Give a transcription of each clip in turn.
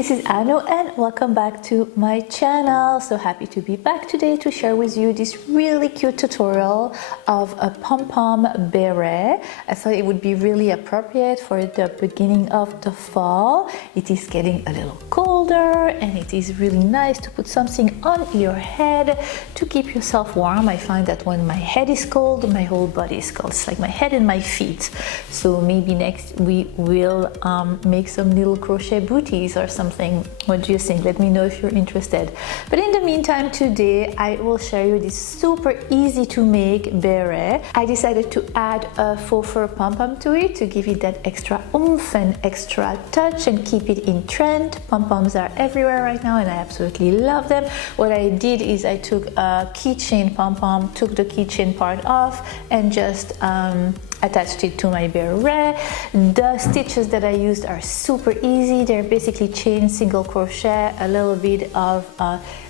this is Anno and welcome back to my channel. So happy to be back today to share with you this really cute tutorial of a Pom Pom beret. I thought it would be really appropriate for the beginning of the fall. It is getting a little colder and it is really nice to put something on your head to keep yourself warm. I find that when my head is cold, my whole body is cold. It's like my head and my feet. So maybe next we will make some little crochet booties or something. What do you think? Let me know if you're interested. But in the meantime, today I will show you this super easy to make beret. I decided to add a faux fur pom-pom to it to give it that extra oomph and extra touch and keep it in trend. Pom-poms are everywhere right now and I absolutely love them. What I did is I took a keychain pom-pom, took the keychain part off and just attached it to my beret. The stitches that I used are super easy. They're basically chain single crochet, a little bit of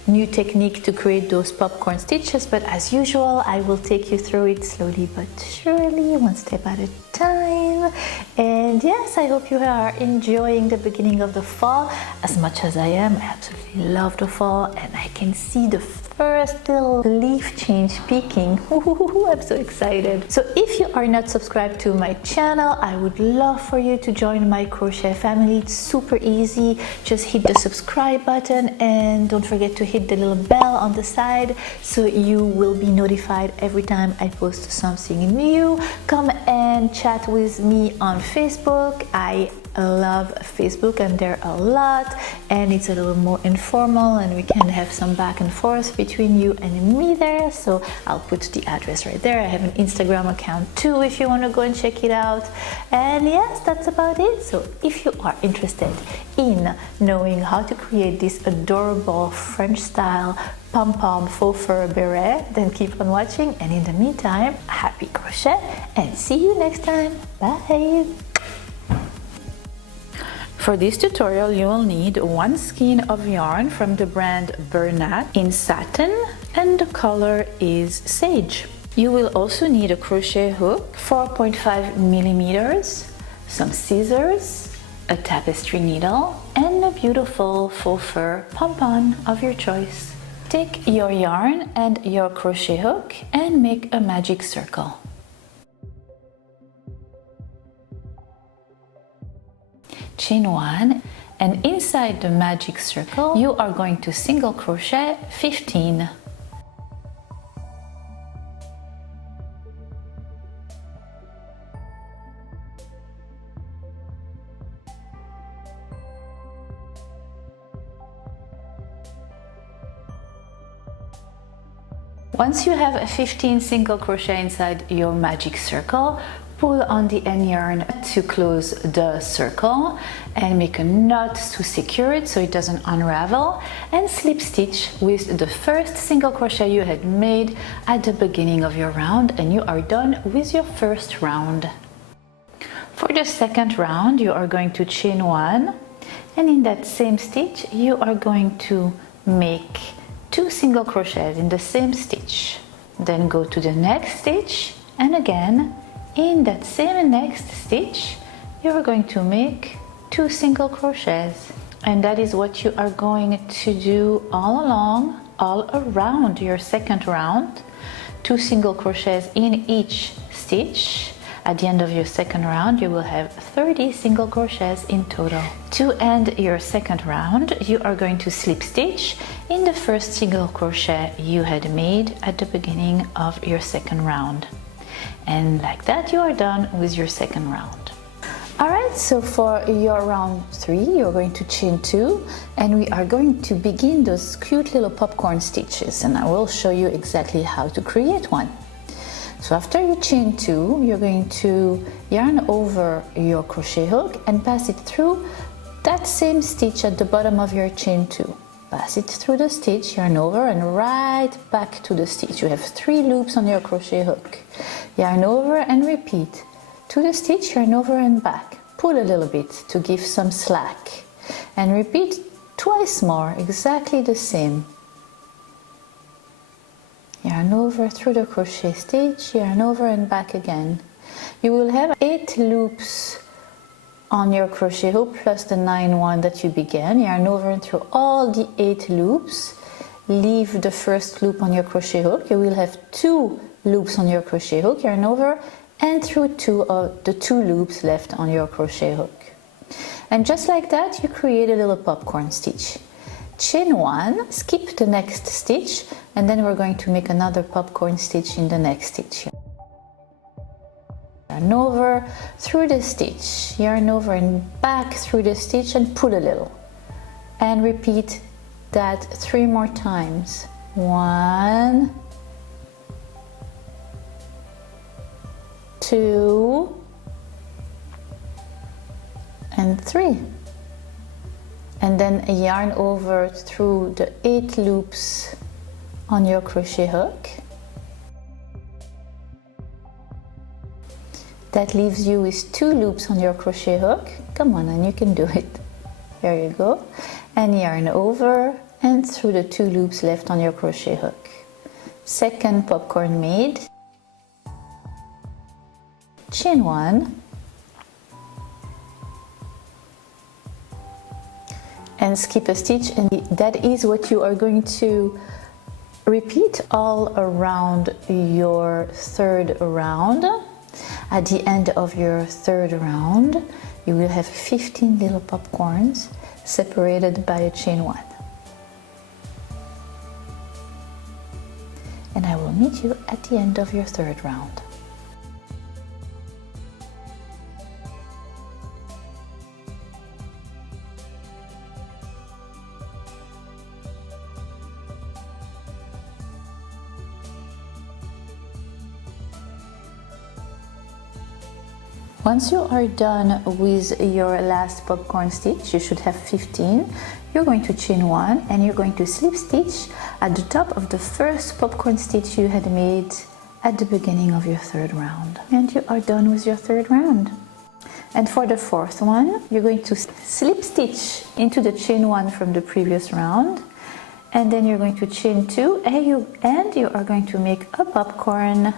new technique to create those popcorn stitches, but as usual I will take you through it slowly but surely, one step at a time. And yes, I hope you are enjoying the beginning of the fall as much as I am. I absolutely love the fall and I can see the first little leaf change peeking. I'm so excited. So if you are not subscribed to my channel, I would love for you to join my crochet family. It's super easy. Just hit the subscribe button and don't forget to hit the little bell on the side so you will be notified every time I post something new. Come and chat with me on Facebook. I love Facebook and there are a lot and it's a little more informal and we can have some back and forth between you and me there. So I'll put the address right there. I have an Instagram account too if you want to go and check it out. And yes, that's about it. So if you are interested in knowing how to create this adorable French style pom-pom faux fur beret, then keep on watching, and in the meantime, happy crochet and see you next time. Bye! For this tutorial you will need one skein of yarn from the brand Bernat in satin and the color is sage. You will also need a crochet hook, 4.5 millimeters, some scissors, a tapestry needle and a beautiful faux fur pom-pom of your choice. Take your yarn and your crochet hook and make a magic circle. Chain 1 and inside the magic circle you are going to single crochet 15. Once you have 15 single crochet inside your magic circle, pull on the end yarn to close the circle and make a knot to secure it so it doesn't unravel, and slip stitch with the first single crochet you had made at the beginning of your round and you are done with your first round. For the second round you are going to chain 1 and in that same stitch you are going to make 2 single crochets in the same stitch. Then go to the next stitch and again in that same next stitch you are going to make 2 single crochets, and that is what you are going to do all along, all around your second round. 2 single crochets in each stitch. At the end of your second round you will have 30 single crochets in total. To end your second round you are going to slip stitch in the first single crochet you had made at the beginning of your second round. And like that you are done with your second round. Alright, so for your round 3 you're going to chain 2 and we are going to begin those cute little popcorn stitches and I will show you exactly how to create one. So after you chain 2 you're going to yarn over your crochet hook and pass it through that same stitch at the bottom of your chain 2. Pass it through the stitch, yarn over and right back to the stitch. You have 3 loops on your crochet hook. Yarn over and repeat. To the stitch, yarn over and back. Pull a little bit to give some slack. And repeat twice more, exactly the same. Yarn over through the crochet stitch, yarn over and back again. You will have 8 loops on your crochet hook plus the 9 one that you began. Yarn over through all the 8 loops. Leave the first loop on your crochet hook. You will have 2 loops on your crochet hook. Yarn over and through 2 of the 2 loops left on your crochet hook. And just like that, you create a little popcorn stitch. Chain 1, skip the next stitch, and then we're going to make another popcorn stitch in the next stitch. Yarn over through the stitch, yarn over and back through the stitch and pull a little. And repeat that 3 more times. 1, 2, and 3. And then yarn over through the 8 loops on your crochet hook. That leaves you with 2 loops on your crochet hook. Come on, and you can do it. There you go. And yarn over and through the 2 loops left on your crochet hook. Second popcorn made. Chain 1. And skip a stitch, and that is what you are going to repeat all around your 3rd round. At the end of your 3rd round, you will have 15 little popcorns separated by a chain 1. And I will meet you at the end of your 3rd round. Once you are done with your last popcorn stitch, you should have 15. You're going to chain 1 and you're going to slip stitch at the top of the first popcorn stitch you had made at the beginning of your 3rd round. And you are done with your 3rd round. And for the 4th one, you're going to slip stitch into the chain 1 from the previous round, and then you're going to chain 2 and you are going to make a popcorn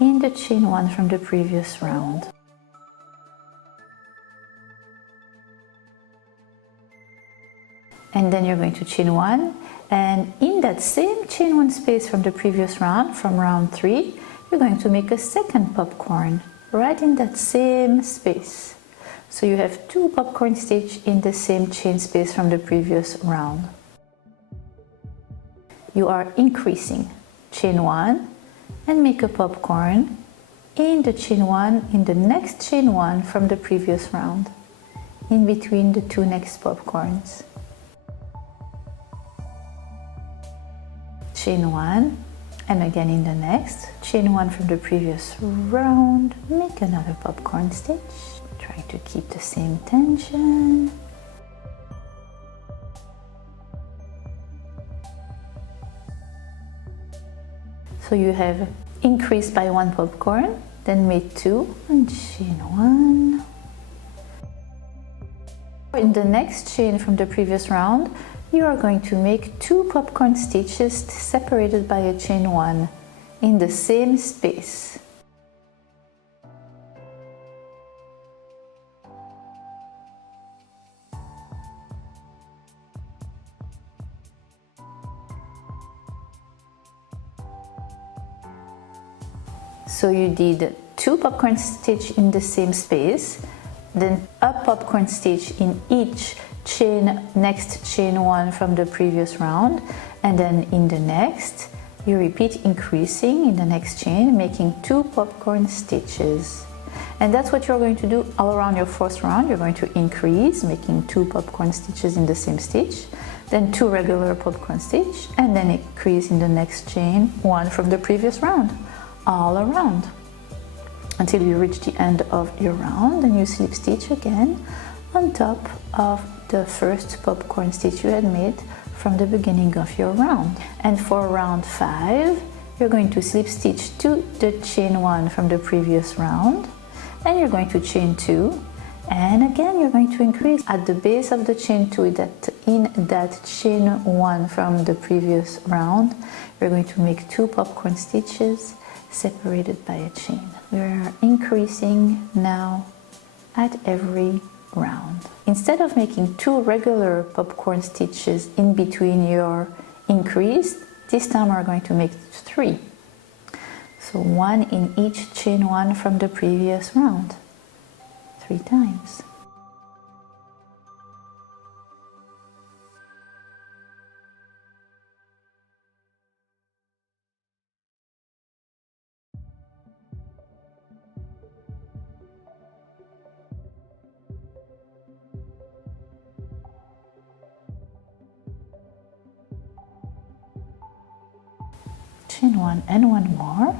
in the chain 1 from the previous round. And then you're going to chain 1, and in that same chain 1 space from the previous round, from round 3, you're going to make a second popcorn right in that same space. So you have 2 popcorn stitch in the same chain space from the previous round. You are increasing chain 1 and make a popcorn in the chain 1 in the next chain 1 from the previous round, in between the 2 next popcorns. Chain 1 and again in the next chain 1 from the previous round, make another popcorn stitch, trying to keep the same tension. So you have increased by 1 popcorn, then made 2 and chain 1. In the next chain from the previous round, you are going to make 2 popcorn stitches separated by a chain 1 in the same space. So you did 2 popcorn stitch in the same space, then a popcorn stitch in each next chain 1 from the previous round, and then in the next you repeat, increasing in the next chain, making 2 popcorn stitches. And that's what you're going to do all around your 4th round. You're going to increase, making 2 popcorn stitches in the same stitch, then 2 regular popcorn stitch, and then increase in the next chain 1 from the previous round, all around until you reach the end of your round. Then you slip stitch again on top of the first popcorn stitch you had made from the beginning of your round. And for round 5, you're going to slip stitch to the chain 1 from the previous round, and you're going to chain 2, and again you're going to increase at the base of the chain 2 in that chain 1 from the previous round. You're going to make 2 popcorn stitches separated by a chain. We are increasing now at every round. Instead of making 2 regular popcorn stitches in between your increase, this time we're going to make 3. So 1 in each chain 1 from the previous round, 3 times. Chain 1 and 1 more.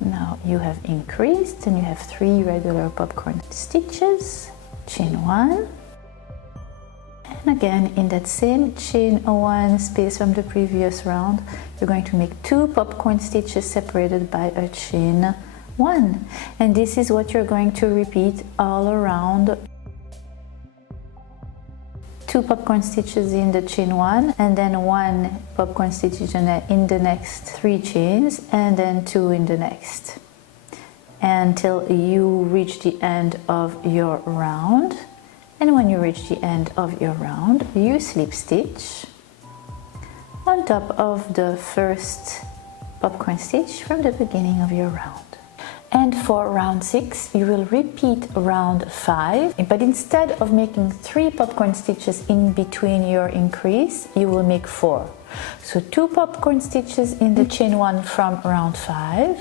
Now you have increased and you have 3 regular popcorn stitches, chain 1, and again in that same chain 1 space from the previous round, you're going to make 2 popcorn stitches separated by a chain 1, and this is what you're going to repeat all around. 2 popcorn stitches in the chain 1, and then 1 popcorn stitch in the next 3 chains, and then 2 in the next, until you reach the end of your round. And when you reach the end of your round, you slip stitch on top of the first popcorn stitch from the beginning of your round. And for round 6, you will repeat round 5, but instead of making 3 popcorn stitches in between your increase, you will make 4. So 2 popcorn stitches in the chain 1 from round 5,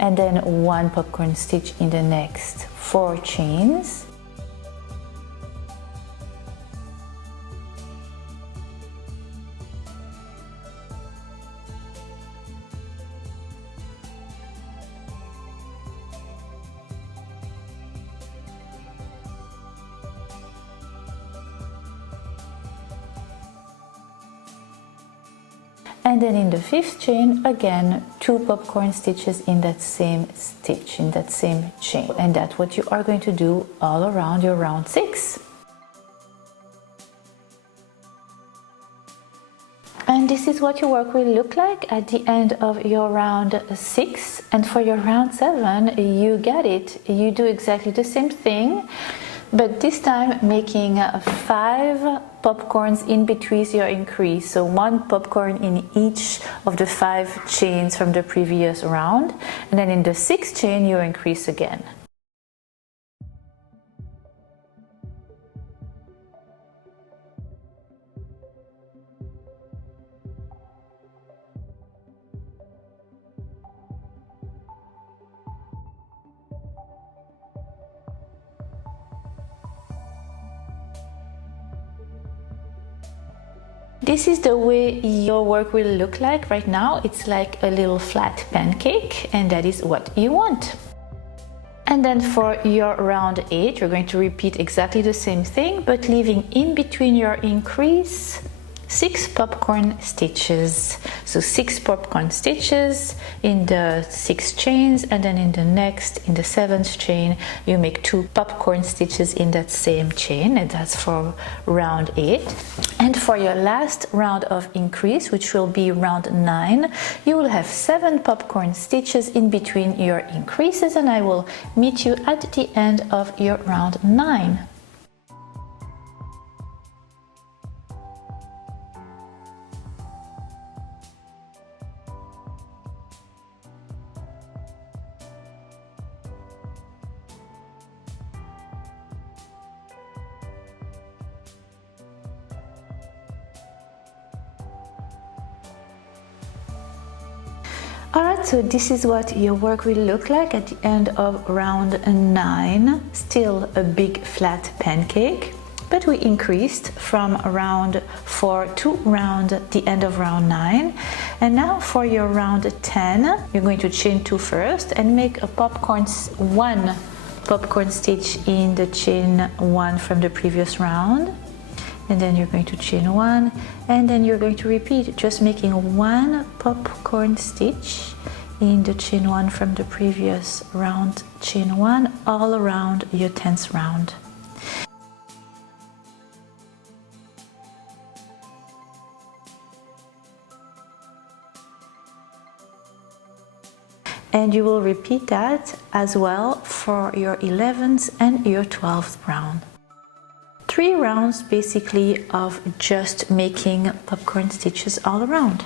and then 1 popcorn stitch in the next 4 chains. And then in the 5th chain, again 2 popcorn stitches in that same stitch, in that same chain. And that's what you are going to do all around your round 6. And this is what your work will look like at the end of your round 6. And for your round 7, you get it. You do exactly the same thing, but this time making 5 popcorns in between your increase. So 1 popcorn in each of the 5 chains from the previous round. And then in the 6th chain, you increase again. This is the way your work will look like right now. It's like a little flat pancake, and that is what you want. And then for your round 8, you're going to repeat exactly the same thing, but leaving in between your increase 6 popcorn stitches. So 6 popcorn stitches in the 6 chains, and then in the next, in the 7th chain, you make 2 popcorn stitches in that same chain, and that's for round 8. And for your last round of increase, which will be round 9, you will have 7 popcorn stitches in between your increases, and I will meet you at the end of your round 9. Alright, so this is what your work will look like at the end of round 9. Still a big flat pancake, but we increased from round 4 to the end of round 9. And now for your round 10, you're going to chain 2 first and make a 1 popcorn stitch in the chain 1 from the previous round. And then you're going to chain 1, and then you're going to repeat, just making 1 popcorn stitch in the chain 1 from the previous round, chain 1 all around your 10th round. And you will repeat that as well for your 11th and your 12th round. 3 rounds basically of just making popcorn stitches all around.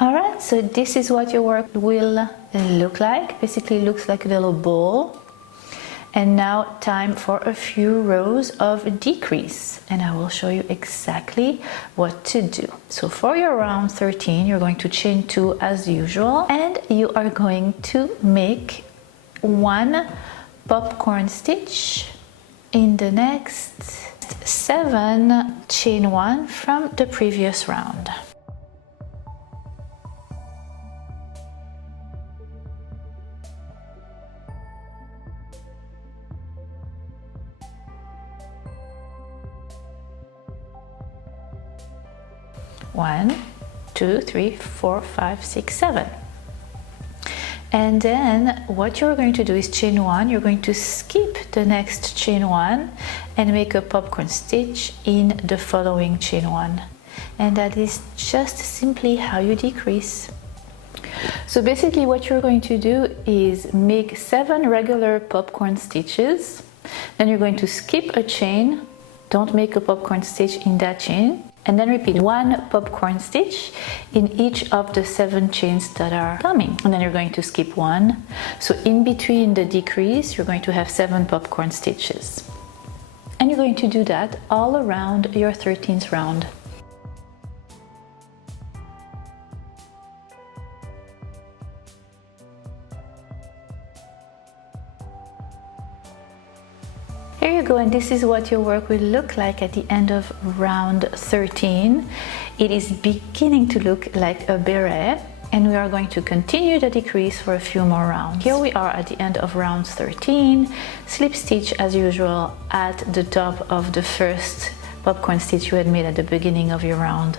Alright, so this is what your work will look like. Basically looks like a little bowl. And now time for a few rows of decrease, and I will show you exactly what to do. So for your round 13, you're going to chain 2 as usual, and you are going to make 1 popcorn stitch in the next 7 chain 1 from the previous round. One, 2, 3, 4, 5, 6, 7. And then what you're going to do is chain 1, you're going to skip the next chain 1 and make a popcorn stitch in the following chain 1. And that is just simply how you decrease. So basically what you're going to do is make 7 regular popcorn stitches, then you're going to skip a chain, don't make a popcorn stitch in that chain, and then repeat 1 popcorn stitch in each of the 7 chains that are coming, and then you're going to skip 1. So in between the decrease you're going to have 7 popcorn stitches, and you're going to do that all around your 13th round. Here you go, and this is what your work will look like at the end of round 13. It is beginning to look like a beret, and we are going to continue the decrease for a few more rounds. Here we are at the end of round 13. Slip stitch as usual at the top of the first popcorn stitch you had made at the beginning of your round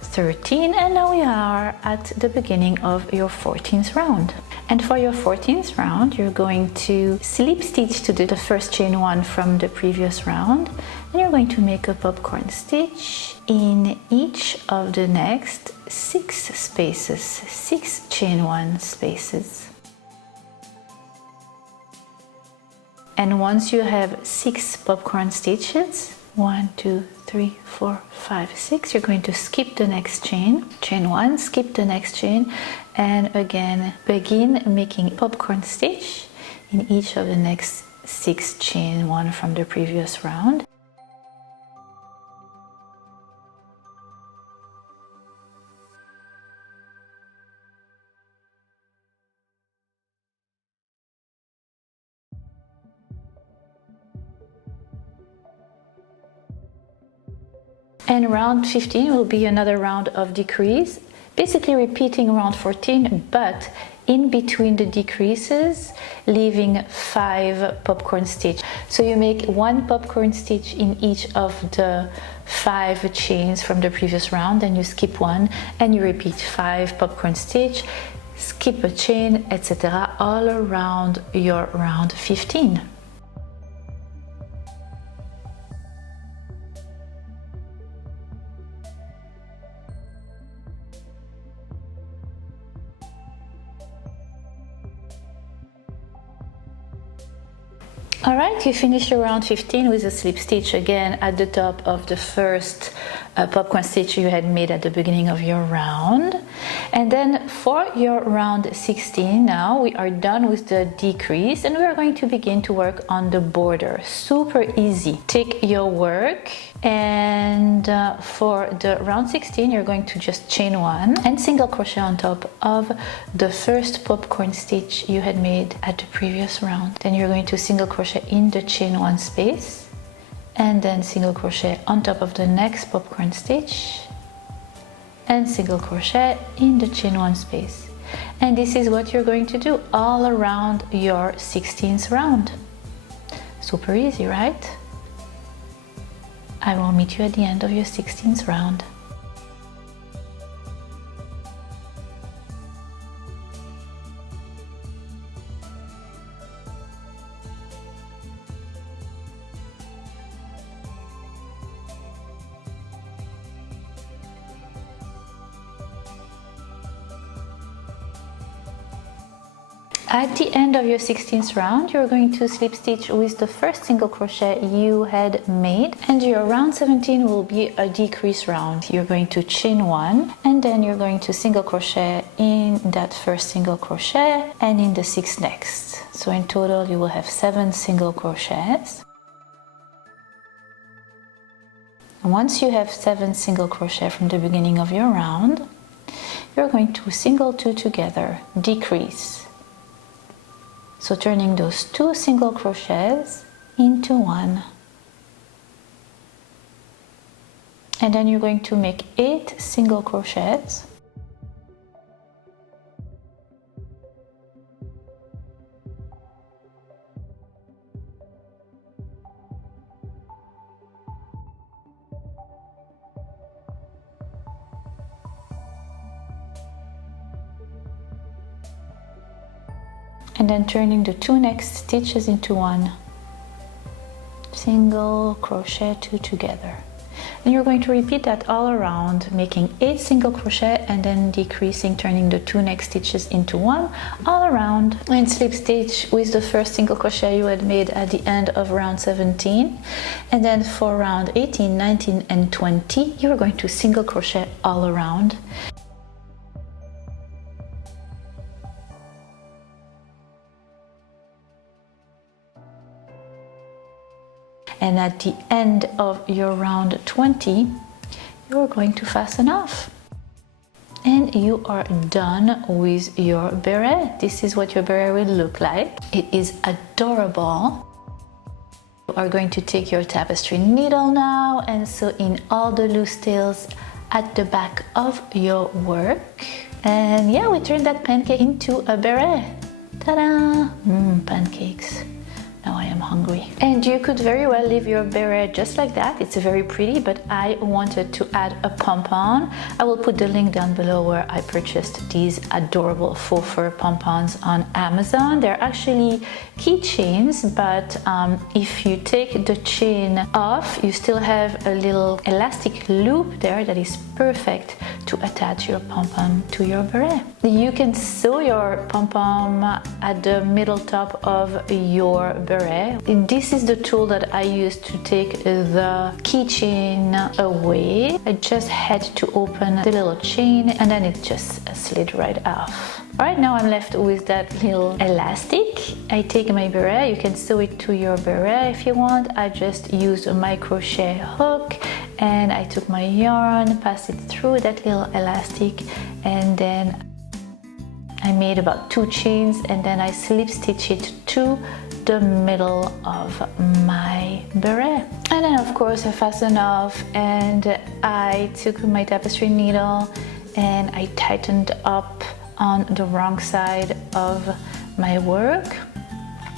13, and now we are at the beginning of your 14th round. And for your 14th round, you're going to slip stitch to the first chain 1 from the previous round, and you're going to make a popcorn stitch in each of the next 6 spaces, 6 chain 1 spaces. And once you have 6 popcorn stitches, 1, 2, 3, 4, 5, 6, you're going to skip the next chain, chain 1, skip the next chain, and again begin making popcorn stitch in each of the next 6 chain 1 from the previous round. And round 15 will be another round of decrease, basically repeating round 14, but in between the decreases leaving 5 popcorn stitch. So you make 1 popcorn stitch in each of the 5 chains from the previous round, then you skip 1 and you repeat 5 popcorn stitch, skip a chain, etc. all around your round 15. Alright, you finish your round 15 with a slip stitch again at the top of the first popcorn stitch you had made at the beginning of your round. And then for your round 16 now we are done with the decrease and we are going to begin to work on the border. Super easy. Take your work and for the round 16 you're going to just chain 1 and single crochet on top of the first popcorn stitch you had made at the previous round. Then you're going to single crochet in the chain 1 space and then single crochet on top of the next popcorn stitch and single crochet in the chain 1 space. And this is what you're going to do all around your 16th round. Super easy, right? I will meet you at the end of your 16th round. At the end of your 16th round, you're going to slip stitch with the first single crochet you had made, and your round 17 will be a decrease round. You're going to chain one, and then you're going to single crochet in that first single crochet and in the 6 next. So in total you will have 7 single crochets. Once you have 7 single crochet from the beginning of your round, you're going to single 2 together, decrease. So turning those 2 single crochets into 1. And then you're going to make 8 single crochets. And then turning the 2 next stitches into 1. Single crochet 2 together. And you're going to repeat that all around, making 8 single crochet and then decreasing, turning the 2 next stitches into 1 all around. And slip stitch with the first single crochet you had made at the end of round 17. And then for round 18, 19 and 20, you're going to single crochet all around. And at the end of your round 20, you're going to fasten off. And you are done with your beret. This is what your beret will look like. It is adorable. You are going to take your tapestry needle now and sew in all the loose tails at the back of your work. And yeah, we turned that pancake into a beret. Ta-da! Pancakes. Now I am hungry. And you could very well leave your beret just like that. It's very pretty, but I wanted to add a pom-pom. I will put the link down below where I purchased these adorable faux fur pom-poms on Amazon. They're actually keychains, but if you take the chain off, you still have a little elastic loop there that is perfect to attach your pom-pom to your beret. You can sew your pom-pom at the middle top of your beret. This is the tool that I used to take the keychain away. I just had to open the little chain and then it just slid right off. Alright, now I'm left with that little elastic. I take my beret, you can sew it to your beret if you want. I just used my crochet hook and I took my yarn, passed it through that little elastic, and then I made about 2 chains and then I slip stitch it to the middle of my beret. And then of course I fastened off and I took my tapestry needle and I tightened up on the wrong side of my work,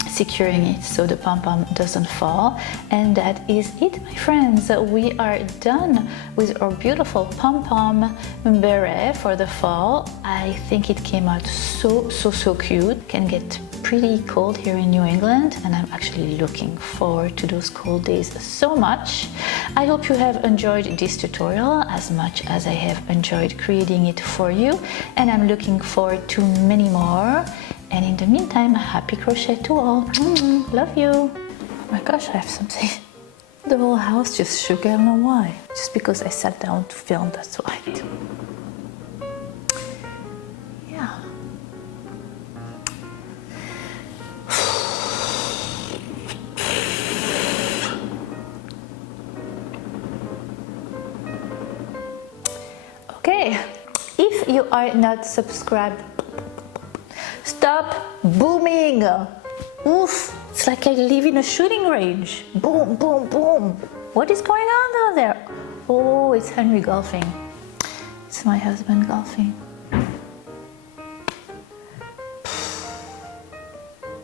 securing it so the pom-pom doesn't fall. And that is it, my friends. We are done with our beautiful pom-pom beret for the fall. I think it came out so cute. It can get pretty cold here in New England and I'm actually looking forward to those cold days so much. I hope you have enjoyed this tutorial as much as I have enjoyed creating it for you, and I'm looking forward to many more. And in the meantime, happy crochet to all. Love you. Oh my gosh, I have something. The whole house just shook. I don't know why. Just because I sat down to film, that's why. Yeah. Okay, if you are not subscribed, stop booming. Oof, it's like I live in a shooting range. Boom, boom, boom. What is going on down there? Oh, it's Henry golfing. It's my husband golfing.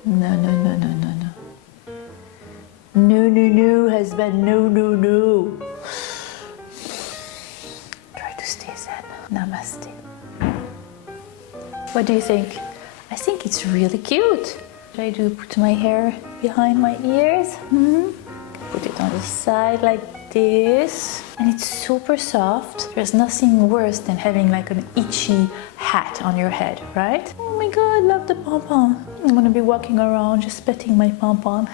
No. No, husband, no. Try to stay zen. Namaste. What do you think? I think it's really cute. I do put my hair behind my ears. Put it on the side like this, and it's super soft. There's nothing worse than having like an itchy hat on your head, right? Oh my god, love the pom-pom. I'm gonna be walking around just petting my pom-pom.